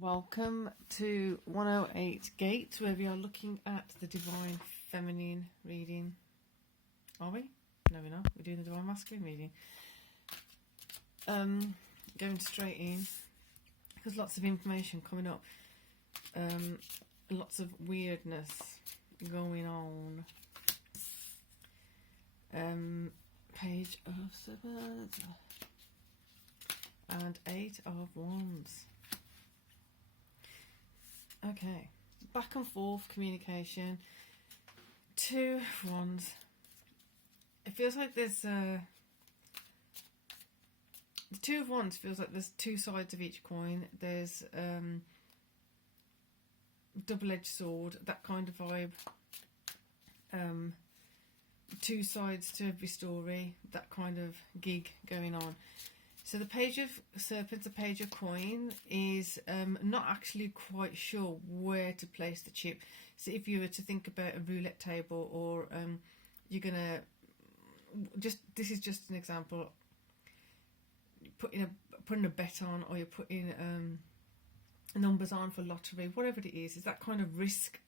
Welcome to 108 Gates, where we are looking at the Divine Feminine reading. Are we? No, we're not. We're doing the Divine Masculine reading. Going straight in, because lots of information coming up. Lots of weirdness going on. Page of Swords and 8 of Wands. Okay, back and forth communication. 2 of Wands. It feels like there's the 2 of Wands feels like there's 2 sides of each coin. There's double-edged sword, that kind of vibe. 2 sides to every story, that kind of gig going on. So the Page of Serpents, the Page of Coin, is not actually quite sure where to place the chip. So if you were to think about a roulette table, or you're gonna this is just an example. Putting a bet on, or you're putting numbers on for lottery, whatever it is that kind of risk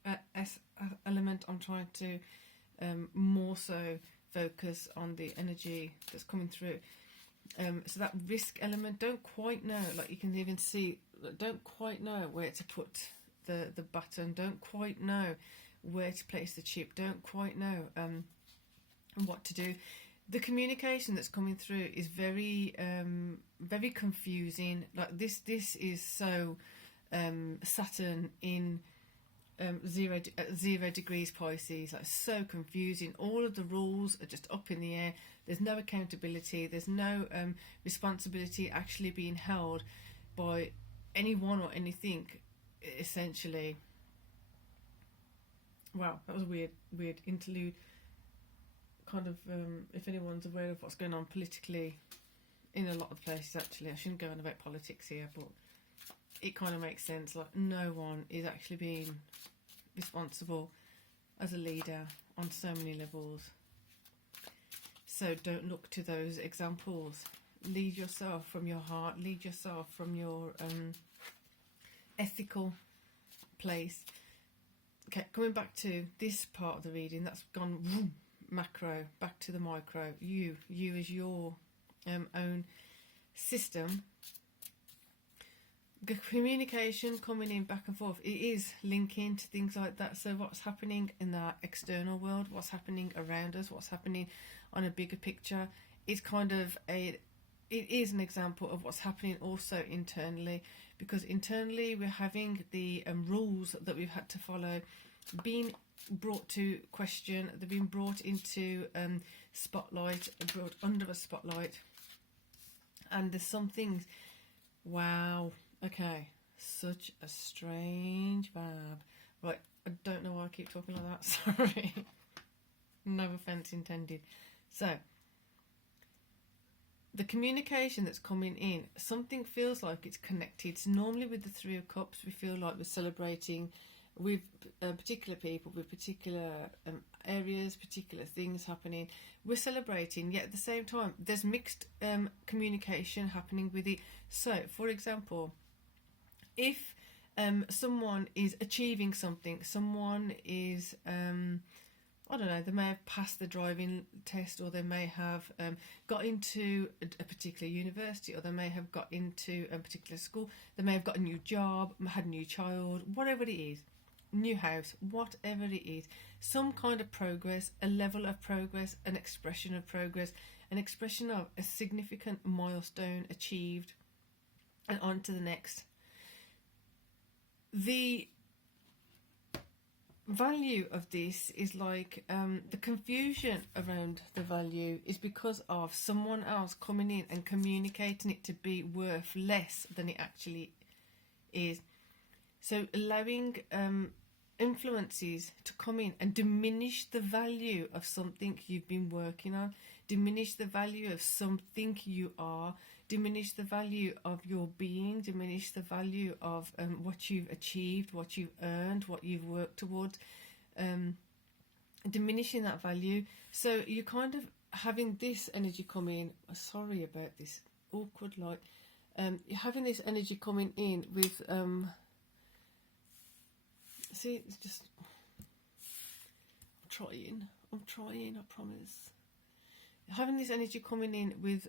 element. I'm trying to more so focus on the energy that's coming through. So that risk element, don't quite know, like you can even see, don't quite know where to put the button, don't quite know where to place the chip, don't quite know what to do. The communication that's coming through is very very confusing. Like this is so Saturn in 0 degrees Pisces, like so confusing. All of the rules are just up in the air. There's no accountability, there's no responsibility actually being held by anyone or anything, essentially. Wow, that was a weird interlude. Kind of if anyone's aware of what's going on politically in a lot of places, actually I shouldn't go on about politics here, but it kind of makes sense. Like no one is actually being responsible as a leader on so many levels. So don't look to those examples. Lead yourself from your heart, lead yourself from your ethical place. Okay, coming back to this part of the reading, that's gone vroom, macro, back to the micro. You as your own system. The communication coming in back and forth, it is linking to things like that. So what's happening in the external world, what's happening around us, what's happening on a bigger picture, it's kind of it is an example of what's happening also internally, because internally we're having the rules that we've had to follow being brought to question. They've been brought into spotlight, brought under a spotlight, and there's some things. Wow. Okay, such a strange vibe. Right, I don't know why I keep talking like that. Sorry. No offence intended. So, the communication that's coming in, something feels like it's connected. So normally with the 3 of Cups, we feel like we're celebrating with particular people, with particular areas, particular things happening. We're celebrating, yet at the same time, there's mixed communication happening with it. So, for example, if someone is achieving something, someone is, I don't know, they may have passed the driving test, or they may have got into a particular university, or they may have got into a particular school, they may have got a new job, had a new child, whatever it is, new house, whatever it is, some kind of progress, a level of progress, an expression of progress, an expression of a significant milestone achieved, and on to the next. The value of this is like the confusion around the value is because of someone else coming in and communicating it to be worth less than it actually is. So allowing influences to come in and diminish the value of something you've been working on, diminish the value of something you are, diminish the value of your being, diminish the value of what you've achieved, what you've earned, what you've worked towards, diminishing that value. So you're kind of having this energy come in. Sorry about this awkward light. You're having this energy coming in with see, it's just, I'm trying, I promise. Having this energy coming in with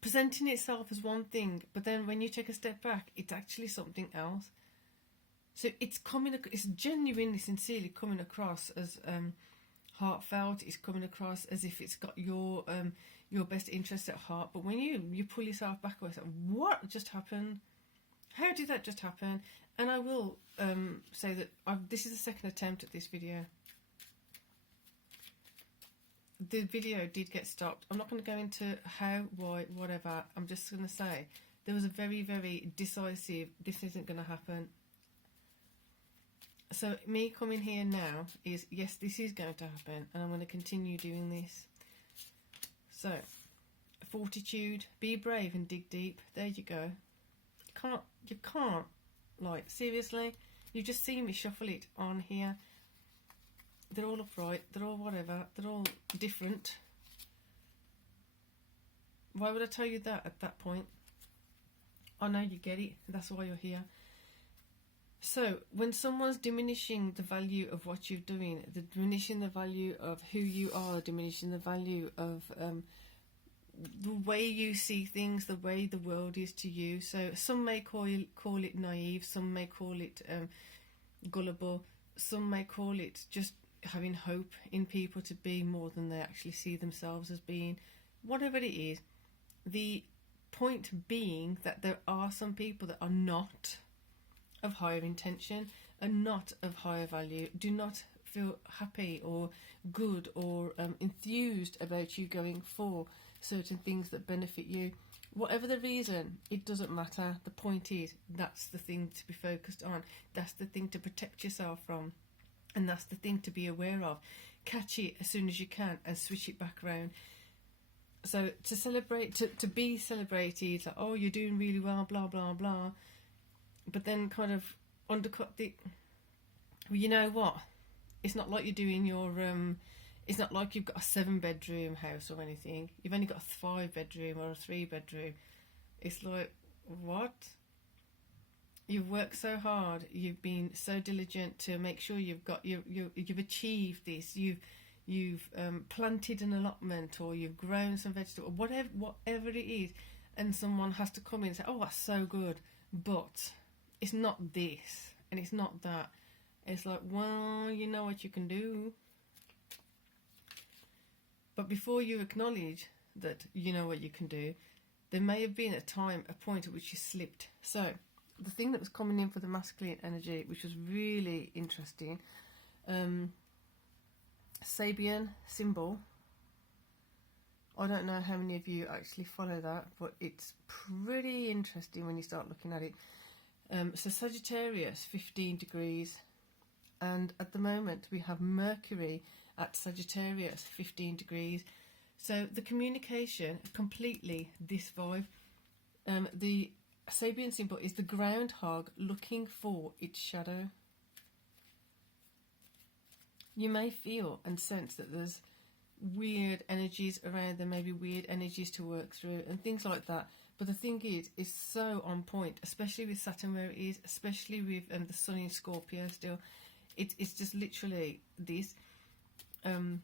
presenting itself as one thing, but then when you take a step back, it's actually something else. So it's genuinely, sincerely coming across as heartfelt. It's coming across as if it's got your best interest at heart. But when you pull yourself back away, it's like, what just happened? How did that just happen? And I will say that this is the second attempt at this video. The video did get stopped. I'm not going to go into how, why, whatever. I'm just going to say there was a very, very decisive, this isn't going to happen. So me coming here now is, yes, this is going to happen, and I'm going to continue doing this. So, fortitude, be brave and dig deep. There you go. You can't, like, seriously, you just see me shuffle it on here. They're all upright, they're all whatever, they're all different. Why would I tell you that at that point? I know you get it, that's why you're here. So, when someone's diminishing the value of what you're doing, diminishing the value of who you are, diminishing the value of the way you see things, the way the world is to you. So, some may call it naive, some may call it gullible, some may call it just having hope in people to be more than they actually see themselves as being. Whatever it is, the point being that there are some people that are not of higher intention and not of higher value, do not feel happy or good or enthused about you going for certain things that benefit you. Whatever the reason, it doesn't matter. The point is, that's the thing to be focused on. That's the thing to protect yourself from. And that's the thing to be aware of. Catch it as soon as you can and switch it back around. So to celebrate, to be celebrated, like, oh, you're doing really well, blah, blah, blah. But then kind of undercut the... Well, you know what? It's not like you're doing your... it's not like you've got a 7-bedroom house or anything. You've only got a 5-bedroom or a 3-bedroom. It's like, what? You've worked so hard. You've been so diligent to make sure you've got you've achieved this. You've planted an allotment, or you've grown some vegetables, whatever it is, and someone has to come in and say, "Oh, that's so good," but it's not this and it's not that. It's like, well, you know what you can do. But before you acknowledge that you know what you can do, there may have been a point at which you slipped. So the thing that was coming in for the masculine energy, which was really interesting, Sabian symbol. I don't know how many of you actually follow that, but it's pretty interesting when you start looking at it. So Sagittarius, 15 degrees, and at the moment we have Mercury at Sagittarius, 15 degrees. So the communication, completely this vibe. The Sabian symbol is the groundhog looking for its shadow. You may feel and sense that there's weird energies around. There may be weird energies to work through and things like that. But the thing is, it's so on point, especially with Saturn where it is, especially with the Sun in Scorpio still. It's just literally this. And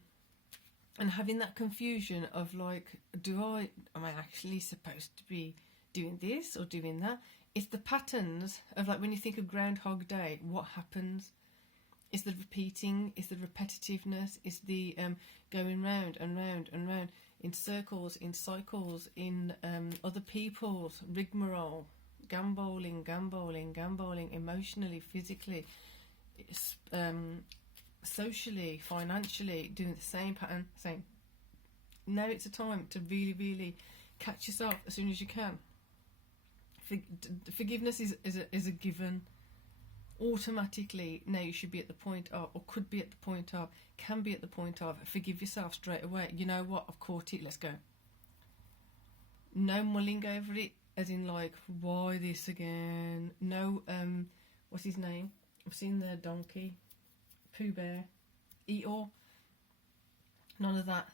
having that confusion of like, am I actually supposed to be doing this or doing that? It's the patterns of, like, when you think of Groundhog Day, what happens? It's the repeating, it's the repetitiveness, it's the going round and round and round in circles, in cycles, in other people's rigmarole, gamboling, emotionally, physically, socially, financially, doing the same pattern, same. Now it's a time to really, really catch yourself as soon as you can. Forgiveness is a given. Automatically, now you should be at the point of, or could be at the point of, can be at the point of, forgive yourself straight away. You know what, I've caught it, let's go. No mulling over it, as in like, why this again? No, what's his name? I've seen the donkey, Pooh Bear, Eeyore. None of that.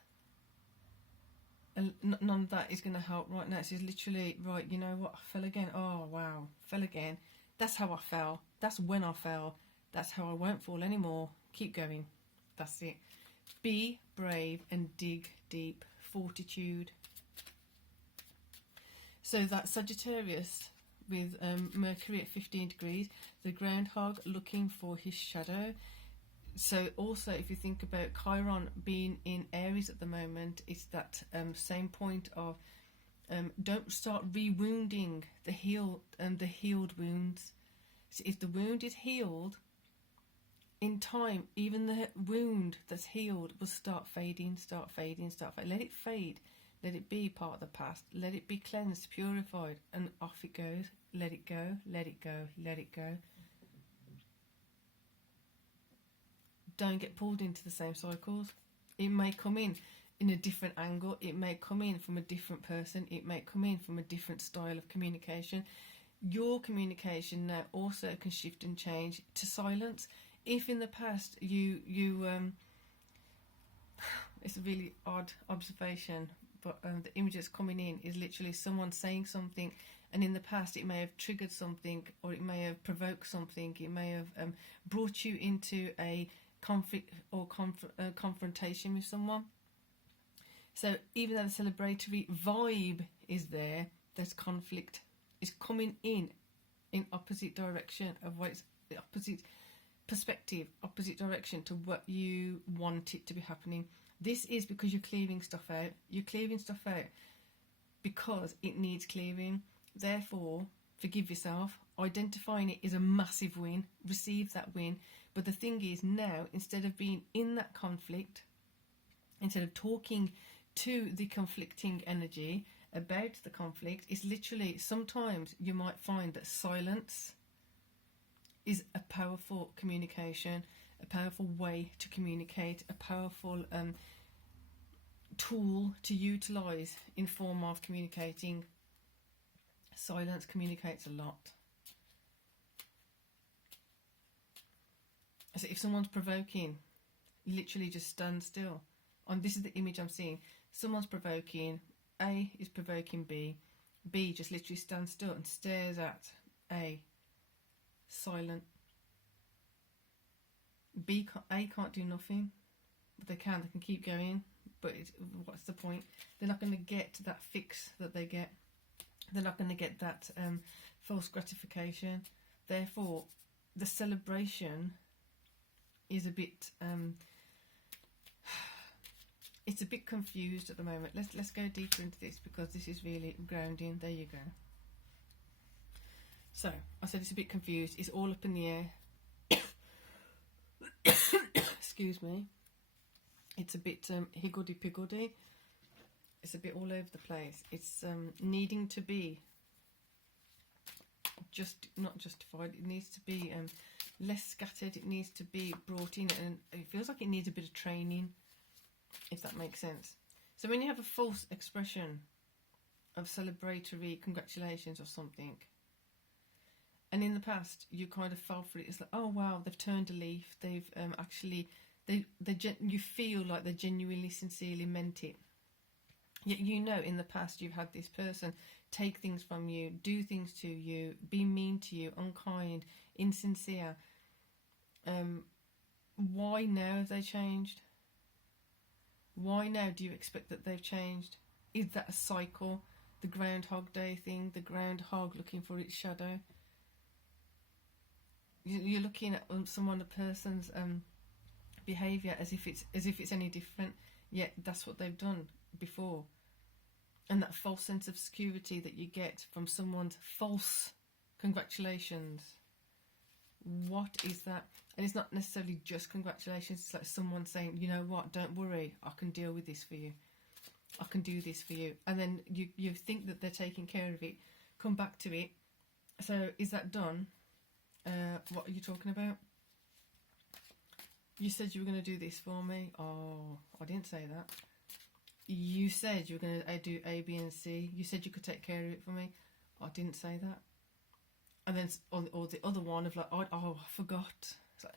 None of that is going to help right now. It's just literally, right, you know what, I fell again. Oh, wow, fell again. That's how I fell. That's when I fell. That's how I won't fall anymore. Keep going. That's it. Be brave and dig deep. Fortitude. So that's Sagittarius with Mercury at 15 degrees. The groundhog looking for his shadow. So also, if you think about Chiron being in Aries at the moment, it's that same point of don't start re-wounding the healed wounds. So if the wound is healed, in time, even the wound that's healed will start fading, start fading, start fading. Let it fade. Let it be part of the past. Let it be cleansed, purified, and off it goes. Let it go, let it go, let it go. Don't get pulled into the same cycles. It may come in a different angle. It may come in from a different person. It may come in from a different style of communication. Your communication now also can shift and change to silence. If in the past you it's a really odd observation, but the image that's coming in is literally someone saying something, and in the past it may have triggered something, or it may have provoked something. It may have brought you into a conflict or confrontation with someone. So even though the celebratory vibe is there, there's conflict. It's coming in opposite direction of what it's the opposite perspective, opposite direction to what you want it to be happening. This is because you're clearing stuff out. You're clearing stuff out because it needs clearing. Therefore, forgive yourself. Identifying it is a massive win. Receive that win. But the thing is, now, instead of being in that conflict, instead of talking to the conflicting energy about the conflict, it's literally, sometimes you might find that silence is a powerful communication, a powerful way to communicate, a powerful tool to utilise in form of communicating. Silence communicates a lot. So if someone's provoking, literally just stand still. This is the image I'm seeing. Someone's provoking, A is provoking B. B just literally stands still and stares at A. Silent. A can't do nothing, but they can keep going, but what's the point? They're not going to get that fix that they get. They're not going to get that false gratification. Therefore, the celebration is a bit it's a bit confused at the moment. Let's go deeper into this, because this is really grounding. There you go. So I said it's a bit confused. It's all up in the air. Excuse me. It's a bit higgledy-piggledy. It's a bit all over the place. It's needing to be not justified. It needs to be less scattered. It needs to be brought in, and it feels like it needs a bit of training, if that makes sense. So when you have a false expression of celebratory congratulations or something, and in the past you kind of fell for it, it's like, oh wow, they've turned a leaf. They've you feel like they genuinely, sincerely meant it. Yet you know in the past you've had this person take things from you, do things to you, be mean to you, unkind, insincere. Why now have they changed? Why now do you expect that they've changed? Is that a cycle? The Groundhog Day thing, the groundhog looking for its shadow. You're looking at a person's behaviour as if it's any different. Yet that's what they've done before. And that false sense of security that you get from someone's false congratulations. What is that? And it's not necessarily just congratulations. It's like someone saying, you know what, don't worry, I can deal with this for you. I can do this for you. And then you think that they're taking care of it. Come back to it. So is that done? What are you talking about? You said you were going to do this for me. Oh, I didn't say that. You said you were going to do A, B and C. You said you could take care of it for me. I didn't say that. And then or the other one of like, oh, I forgot. It's like,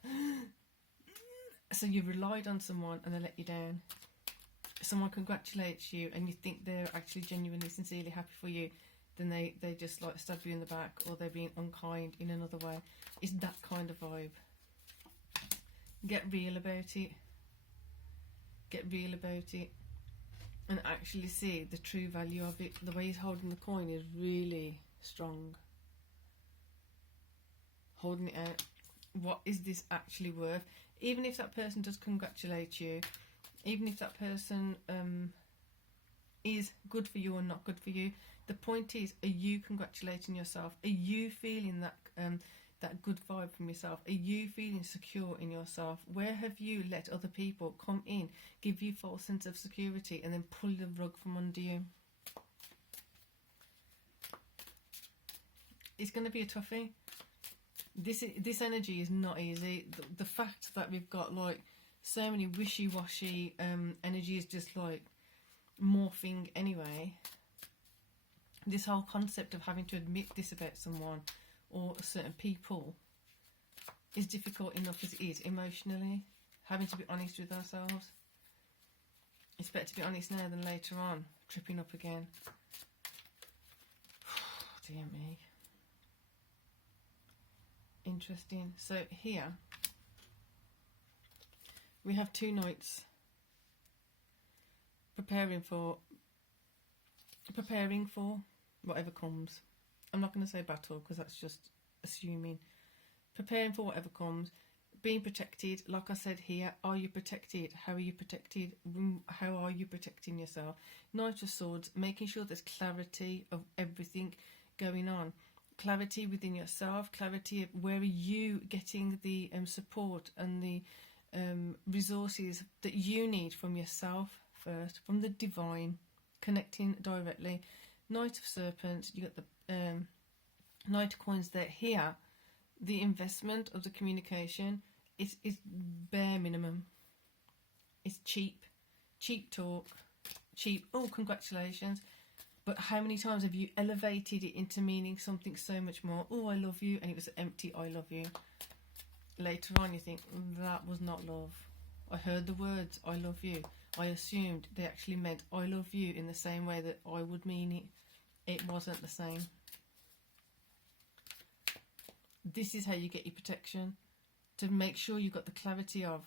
so you relied on someone and they let you down. Someone congratulates you and you think they're actually genuinely, sincerely happy for you. then they just like stab you in the back, or they're being unkind in another way. It's that kind of vibe. Get real about it. Get real about it. And actually see the true value of it. The way he's holding the coin is really strong. Holding it out. What is this actually worth? Even if that person does congratulate you, even if that person is good for you or not good for you, the point is, are you congratulating yourself? Are you feeling that that good vibe from yourself? Are you feeling secure in yourself? Where have you let other people come in, give you false sense of security, and then pull the rug from under you? It's going to be a toughie. This energy is not easy. The fact that we've got like so many wishy-washy energy is just like morphing anyway. This whole concept of having to admit this about someone or certain people is difficult enough as it is emotionally. Having to be honest with ourselves. It's better to be honest now than later on, tripping up again. Dear me. Interesting. So here we have two knights preparing for whatever comes. I'm not going to say battle because that's just assuming. Preparing for whatever comes. Being protected. Like I said here, are you protected? How are you protected? How are you protecting yourself? Knight of Swords, making sure there's clarity of everything going on. Clarity within yourself, clarity of where are you getting the support and the resources that you need from yourself first, from the divine, connecting directly. Knight of Serpents, you got the Knight of Coins there. Here, the investment of the communication is bare minimum. It's cheap talk, cheap, oh congratulations. But how many times have you elevated it into meaning something so much more? Oh, I love you, and it was empty, I love you. Later on you think, that was not love. I heard the words, I love you. I assumed they actually meant I love you in the same way that I would mean it. It wasn't the same. This is how you get your protection. To make sure you've got the clarity of,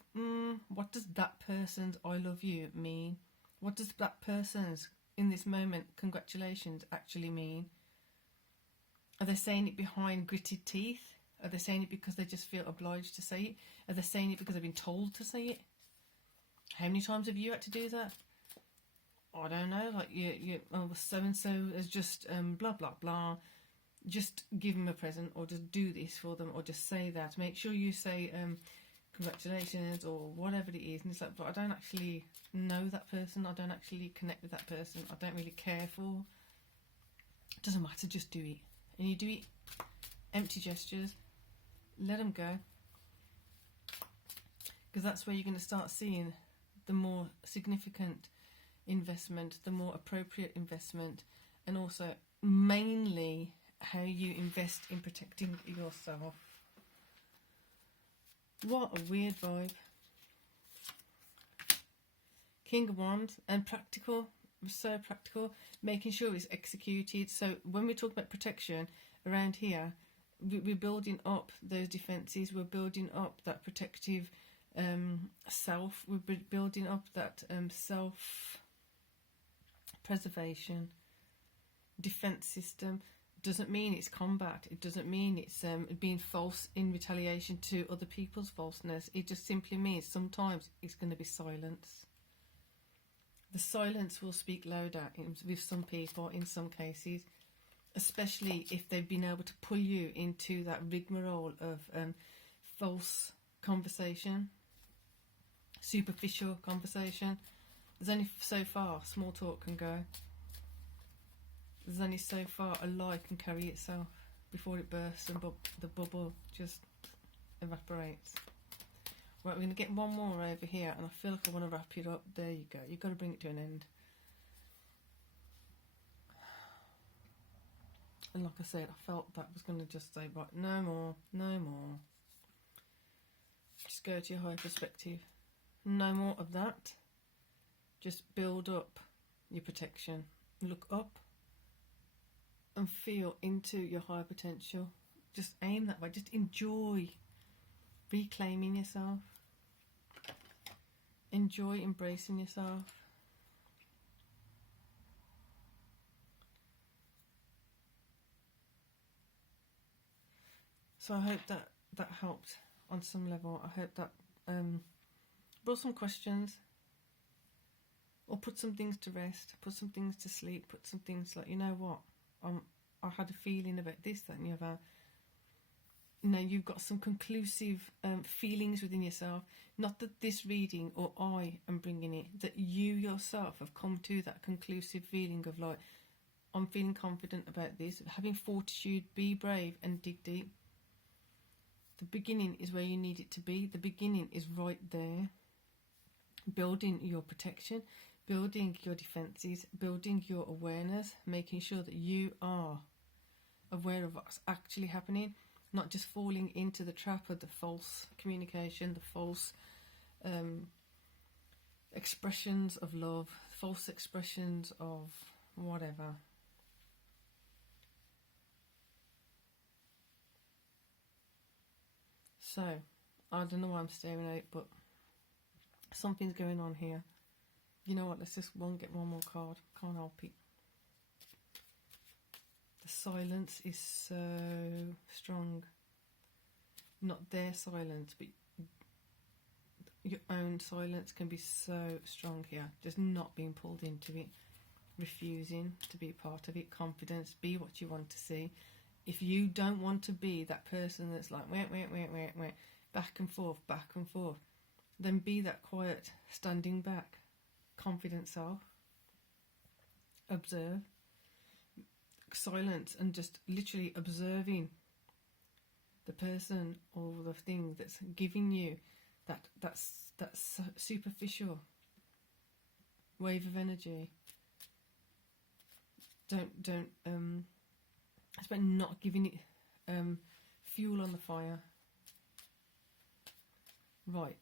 what does that person's I love you mean? What does that person's in this moment congratulations actually mean? Are they saying it behind gritted teeth? Are they saying it because they just feel obliged to say it? Are they saying it because they've been told to say it? How many times have you had to do that? I don't know, like so and so has just blah blah blah. Just give them a present, or just do this for them, or just say that. Make sure you say congratulations or whatever it is. And it's like, but I don't actually know that person. I don't actually connect with that person. I don't really care for. It doesn't matter, just do it. And you do it. Empty gestures. Let them go. Because that's where you're going to start seeing the more significant investment, the more appropriate investment, and also mainly how you invest in protecting yourself. What a weird vibe. King of Wands, and practical, so practical, making sure it's executed. So when we talk about protection around here, we're building up those defences, we're building up that protective self, we're building up that self-preservation defence system. Doesn't mean it's combat, it doesn't mean it's being false in retaliation to other people's falseness. It just simply means sometimes it's going to be silence. The silence will speak louder with some people in some cases, especially if they've been able to pull you into that rigmarole of false conversation, superficial conversation. There's only so far small talk can go. There's only so far a lie can carry itself before it bursts and the bubble just evaporates. Right, we're going to get one more over here, and I feel like I want to wrap it up. There you go. You've got to bring it to an end. And like I said, I felt that was going to just say, right, no more, no more. Just go to your higher perspective. No more of that. Just build up your protection. Look up. and feel into your higher potential. Just aim that way. Just enjoy reclaiming yourself. Enjoy embracing yourself. So I hope that that helped on some level. I hope that brought some questions, or put some things to rest, put some things to sleep, put some things like, you know what, I had a feeling about this, that, and the other. You know, you've got some conclusive feelings within yourself. Not that this reading or I am bringing it, that you yourself have come to that conclusive feeling of like, I'm feeling confident about this, having fortitude, be brave and dig deep. The beginning is where you need it to be. The beginning is right there. Building your protection, building your defences, building your awareness, making sure that you are aware of what's actually happening, not just falling into the trap of the false communication, the false expressions of love, false expressions of whatever. So, I don't know why I'm staring at it, but something's going on here. You know what, let's just get one more card. Can't help it. The silence is so strong. Not their silence, but your own silence can be so strong here. Just not being pulled into it. Refusing to be part of it. Confidence. Be what you want to see. If you don't want to be that person that's like, wait, back and forth, then be that quiet, standing back, confident self. Observe. Silence and just literally observing the person or the thing that's giving you that superficial wave of energy. Don't it's about not giving it fuel on the fire. Right,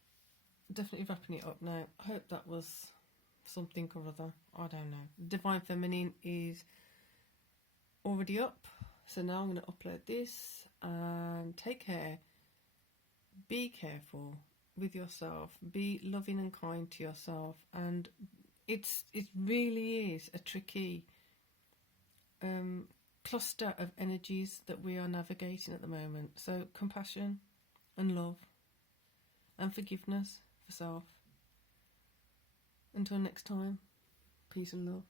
definitely wrapping it up now. I hope that was something or other. I don't know. Divine Feminine is already up, so now I'm going to upload this. And take care. Be careful with yourself. Be loving and kind to yourself. And it really is a tricky cluster of energies that we are navigating at the moment. So compassion and love and forgiveness for self. Until next time, peace and love.